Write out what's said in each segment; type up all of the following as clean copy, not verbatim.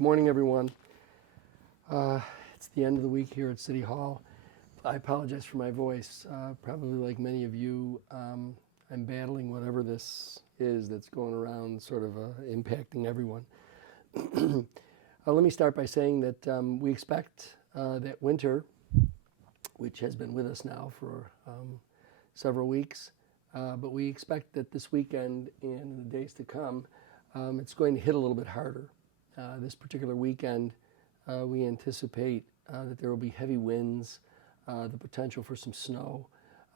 Good morning, everyone. It's the end of the week here at City Hall. I apologize for my voice. Probably like many of you, I'm battling whatever this is that's going around, sort of impacting everyone. Let me start by saying that we expect that winter, which has been with us now for several weeks, but we expect that this weekend and in the days to come, it's going to hit a little bit harder. This particular weekend, we anticipate that there will be heavy winds, the potential for some snow,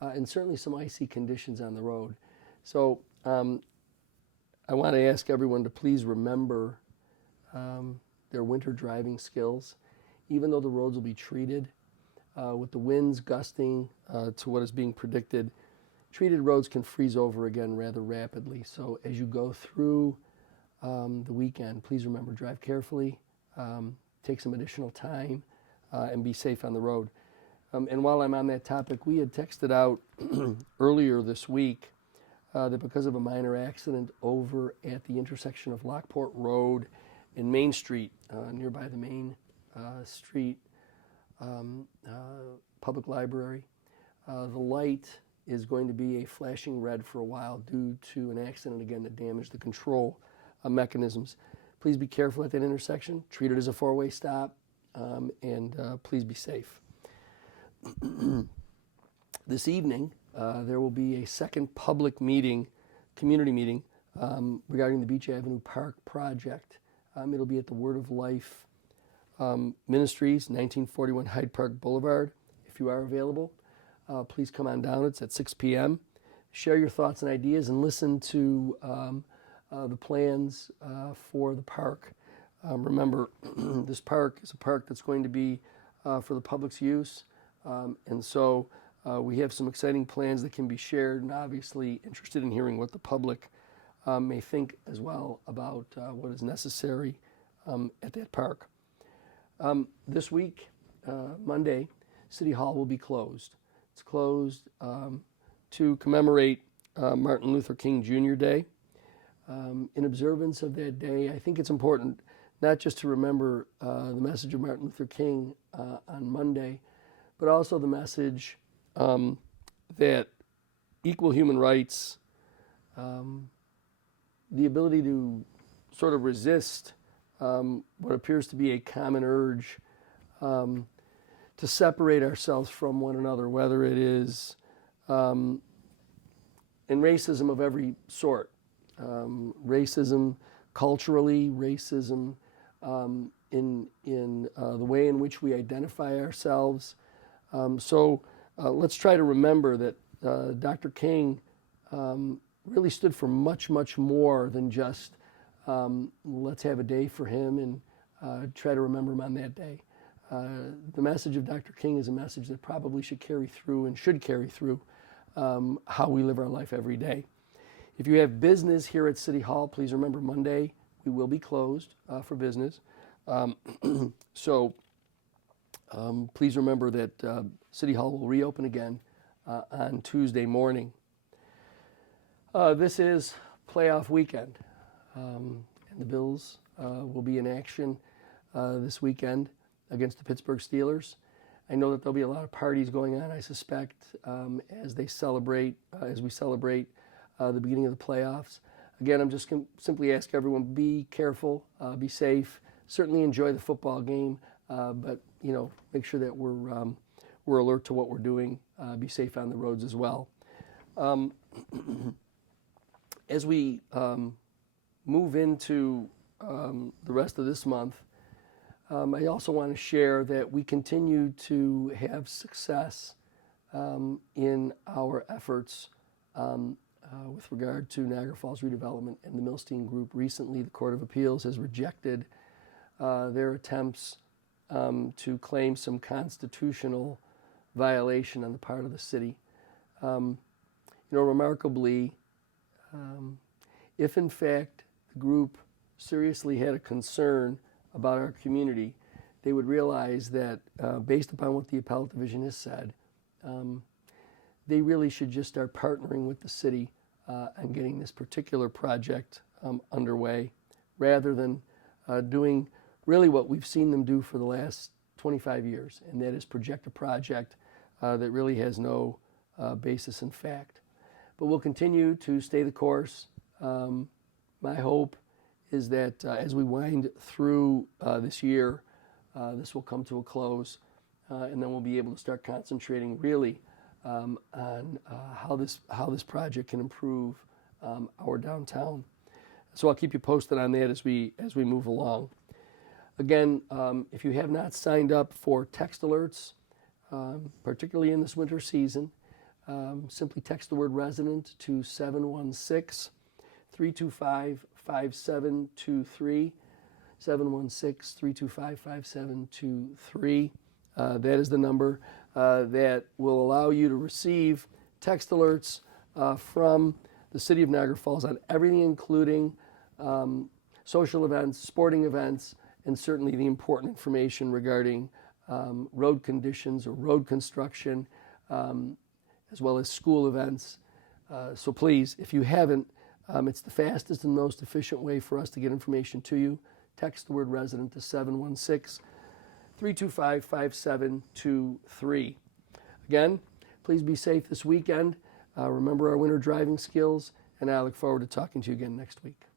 and certainly some icy conditions on the road. So I want to ask everyone to please remember their winter driving skills. Even though the roads will be treated, with the winds gusting to what is being predicted, treated roads can freeze over again rather rapidly. So as you go through the weekend, please remember, drive carefully, take some additional time, and be safe on the road. And while I'm on that topic, we had texted out earlier this week that because of a minor accident over at the intersection of Lockport Road and Main Street, nearby the Main Street Public Library, the light is going to be a flashing red for a while due to an accident, again, that damaged the control mechanisms. Please be careful at that intersection. Treat it as a four-way stop, and please be safe. This evening, there will be a second public meeting, community meeting, regarding the Beach Avenue Park project. It'll be at the Word of Life Ministries, 1941 Hyde Park Boulevard. If you are available, please come on down. It's at 6 p.m. Share your thoughts and ideas and listen to the plans for the park. Remember, this park is a park that's going to be for the public's use, and so we have some exciting plans that can be shared, and obviously interested in hearing what the public may think as well about what is necessary at that park. This week, Monday, City Hall will be closed. It's closed to commemorate Martin Luther King Jr. Day. In observance of that day, I think it's important not just to remember the message of Martin Luther King on Monday, but also the message that equal human rights, the ability to sort of resist what appears to be a common urge to separate ourselves from one another, whether it is in racism of every sort. Racism culturally, racism in the way in which we identify ourselves. So let's try to remember that Dr. King really stood for much, much more than just let's have a day for him and try to remember him on that day. The message of Dr. King is a message that probably should carry through and should carry through how we live our life every day. If you have business here at City Hall, please remember Monday we will be closed for business. So please remember that City Hall will reopen again on Tuesday morning. This is playoff weekend, and the Bills will be in action this weekend against the Pittsburgh Steelers. I know that there'll be a lot of parties going on, I suspect, as we celebrate the beginning of the playoffs. Again, I'm just simply ask everyone, be careful, be safe, certainly enjoy the football game, but make sure that we're alert to what we're doing, be safe on the roads as well. As we move into the rest of this month, I also want to share that we continue to have success in our efforts with regard to Niagara Falls redevelopment and the Milstein Group. Recently, the Court of Appeals has rejected their attempts to claim some constitutional violation on the part of the city. Remarkably, if in fact the group seriously had a concern about our community, they would realize that based upon what the appellate division has said, they really should just start partnering with the city on getting this particular project underway, rather than doing really what we've seen them do for the last 25 years, and that is project a project that really has no basis in fact. But we'll continue to stay the course. My hope is that as we wind through this year, this will come to a close, and then we'll be able to start concentrating really on how this project can improve our downtown. So I'll keep you posted on that as we move along. Again, if you have not signed up for text alerts, particularly in this winter season, simply text the word resident to 716-325-5723, 716-325-5723. That is the number that will allow you to receive text alerts from the City of Niagara Falls on everything, including social events, sporting events, and certainly the important information regarding road conditions or road construction, as well as school events. So please, if you haven't, it's the fastest and most efficient way for us to get information to you. Text the word resident to 716-325-5723. Again, please be safe this weekend. Remember our winter driving skills, and I look forward to talking to you again next week.